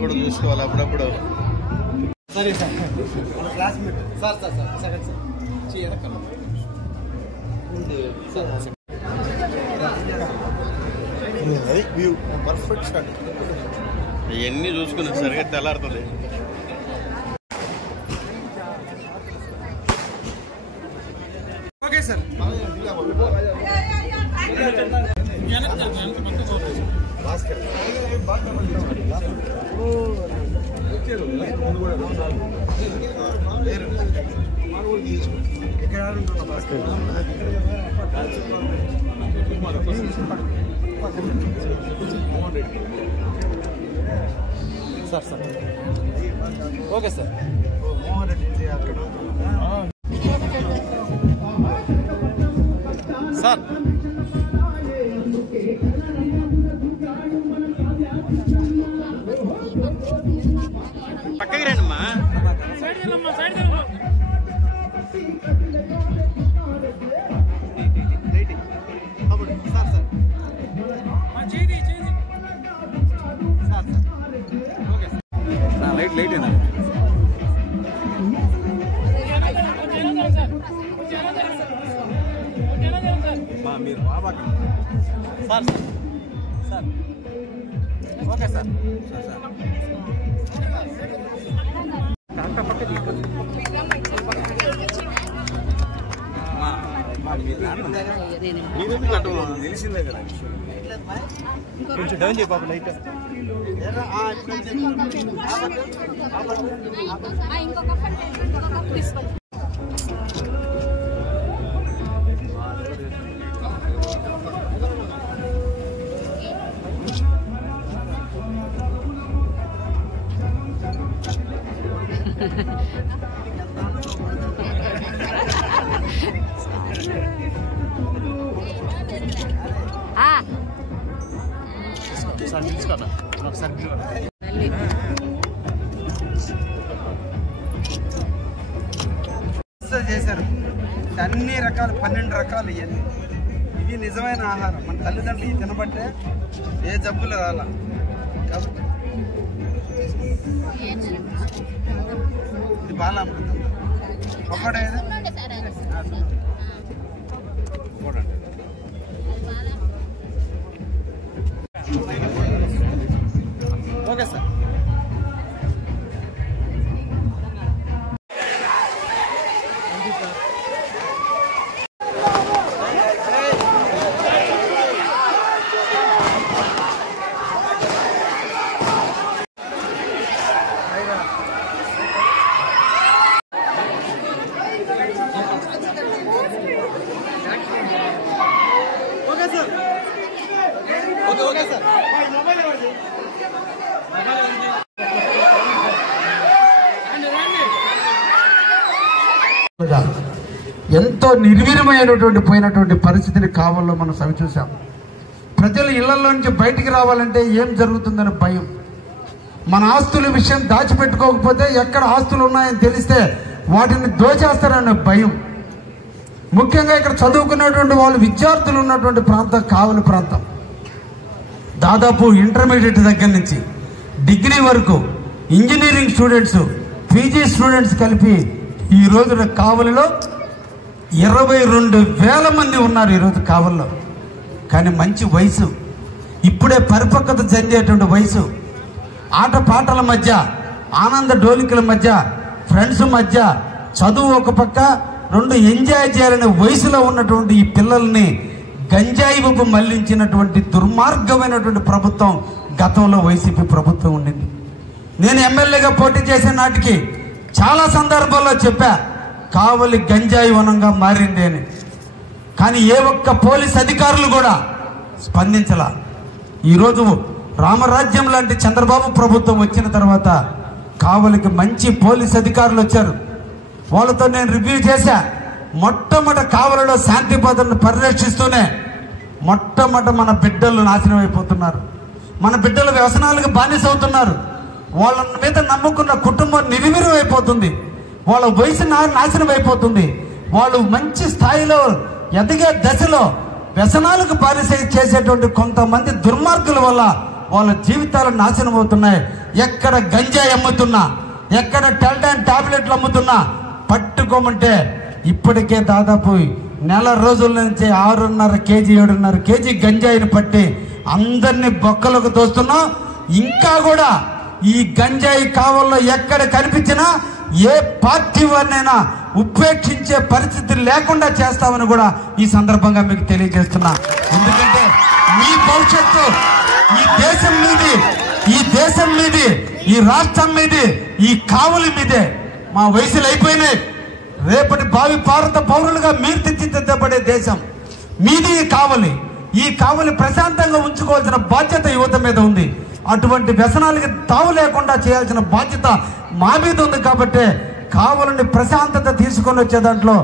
కూడా చూసుకోవాలి అప్పుడప్పుడు. సరే sir classmate sir sir sir second sir అది వ్యూ పర్ఫెక్ట్ షాట్. ఇవన్నీ చూసుకుని సరిగ్గా తెల్లారుతుంది. Okay sir. Sir sir okay sir. Sir పక్కకి రండి అమ్మా. లైట్ లైట్ అయినా మీరు బాబా సార్ సార్ ఓకే సార్ తెలిసిందే కదా. కొంచెం డౌన్ చేయ బాబు లైట్. చేశారు అన్ని రకాలు 12 రకాలు. ఇవన్నీ ఇవి నిజమైన ఆహారం. మన తల్లిదండ్రులు ఇవి తినబట్టే ఏ జబ్బులు రాలా. కాబట్టి ఇది బాలామృతం ఒకటే ఓకే సార్. ఎంతో నిర్వీర్యమైనటువంటి పోయినటువంటి పరిస్థితిని కావల్లో మనం సవి చూసాం. ప్రజలు ఇళ్లలో నుంచి బయటికి రావాలంటే ఏం జరుగుతుందని భయం. మన ఆస్తుల విషయం దాచిపెట్టుకోకపోతే ఎక్కడ ఆస్తులు ఉన్నాయని తెలిస్తే వాటిని దోచేస్తారనే భయం. ముఖ్యంగా ఇక్కడ చదువుకున్నటువంటి వాళ్ళు విద్యార్థులు ఉన్నటువంటి ప్రాంతం కావలి ప్రాంతం. దాదాపు ఇంటర్మీడియట్ దగ్గర నుంచి డిగ్రీ వరకు ఇంజనీరింగ్ స్టూడెంట్స్, పీజీ స్టూడెంట్స్ కలిపి ఈ రోజున కావలిలో 22,000 మంది ఉన్నారు ఈరోజు కావలిలో. కానీ మంచి వయసు, ఇప్పుడే పరిపక్వత చెందేటువంటి వయసు. ఆటపాటల మధ్య, ఆనంద డోలికల మధ్య, ఫ్రెండ్స్ మధ్య, చదువు ఒక పక్క, 2 ఎంజాయ్ చేయాలనే వయసులో ఉన్నటువంటి ఈ పిల్లల్ని గంజాయి వైపు మళ్లించినటువంటి దుర్మార్గమైనటువంటి ప్రభుత్వం గతంలో వైసీపీ ప్రభుత్వం ఉండింది. నేను ఎమ్మెల్యేగా పోటీ చేసే నాటికి చాలా సందర్భాల్లో చెప్పా కావలి గంజాయి వనంగా మారింది అని. కానీ ఏ ఒక్క పోలీస్ అధికారులు కూడా స్పందించలా. ఈరోజు రామరాజ్యం లాంటి చంద్రబాబు ప్రభుత్వం వచ్చిన తర్వాత కావలికి మంచి పోలీస్ అధికారులు వచ్చారు. వాళ్ళతో నేను రివ్యూ చేశా. మొట్టమొదటి కావలిలో శాంతి భద్రతను పరిరక్షిస్తూనే మొట్టమొదటి మన బిడ్డలు నాశనం అయిపోతున్నారు. మన బిడ్డలు వ్యసనాలకు బానిస అవుతున్నారు. వాళ్ళ మీద నమ్ముకున్న కుటుంబం నిర్వీర్యం అయిపోతుంది. వాళ్ళ వయసు నాశనం అయిపోతుంది. వాళ్ళు మంచి స్థాయిలో ఎదిగే దశలో వ్యసనాలకు బానిస చేసేటువంటి కొంతమంది దుర్మార్గుల వల్ల వాళ్ళ జీవితాలు నాశనం అవుతున్నాయి. ఎక్కడ గంజాయి అమ్ముతున్నా, ఎక్కడ టెల్టాన్ టాబ్లెట్లు అమ్ముతున్నా పట్టుకోమంటే ఇప్పటికే దాదాపు నెల రోజుల నుంచి 6.5 కేజీ 7.5 కేజీ గంజాయిని పట్టి అందరినీ బొక్కలకు తోస్తున్నాం. ఇంకా కూడా ఈ గంజాయి కావల్లో ఎక్కడ కనిపించినా ఏ పార్టీ వారినైనా ఉపేక్షించే పరిస్థితి లేకుండా చేస్తామని కూడా ఈ సందర్భంగా మీకు తెలియజేస్తున్నా. ఎందుకంటే మీ భవిష్యత్తు ఈ దేశం మీది, ఈ రాష్ట్రం మీది, ఈ కావలి మీదే. మా వయసులు అయిపోయినాయి. రేపటి భావి భారత పౌరులుగా మీరు తీర్చిదిద్దబడే దేశం మీది ఈ కావలి ప్రశాంతంగా ఉంచుకోవాల్సిన బాధ్యత యువత మీద ఉంది. అటువంటి వ్యసనాలకి తావు లేకుండా చేయాల్సిన బాధ్యత మా మీద ఉంది. కాబట్టి కావలిని ప్రశాంతత తీసుకొని వచ్చే దాంట్లో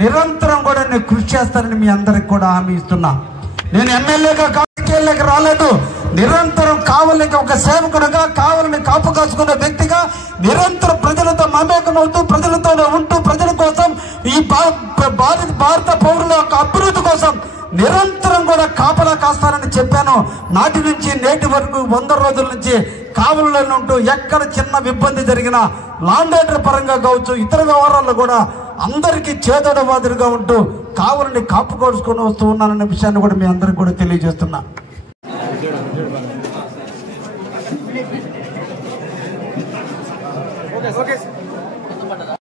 నిరంతరం కూడా నేను కృషి చేస్తానని మీ అందరికి కూడా హామీ ఇస్తున్నా. నేను ఎమ్మెల్యేగా రాజకీయాల్లోకి రాలేదు. నిరంతరం కావలికి ఒక సేవకుడుగా, కావలిని కాపు కాసుకున్న వ్యక్తిగా నిరంతరం ప్రజలతో మమేకమవుతూ, ప్రజలతోనే ఉంటూ, ప్రజల కోసం ఈ భారత పౌరుల యొక్క అభివృద్ధి కోసం నిరంతరం కూడా కాపలా కాస్తానని చెప్పాను. నాటి నుంచి నేటి వరకు 100 రోజుల నుంచి కావలిలో ఉంటూ ఎక్కడ చిన్న ఇబ్బంది జరిగినా లాండ్ ఆర్డర్ పరంగా కావచ్చు, ఇతర వ్యవహారాల్లో కూడా అందరికీ చేదోడవాదులుగా ఉంటూ కావలిని కాపుకోసుకొని వస్తూ ఉన్నాననే విషయాన్ని కూడా మీ అందరికి కూడా తెలియజేస్తున్నా. ఓకే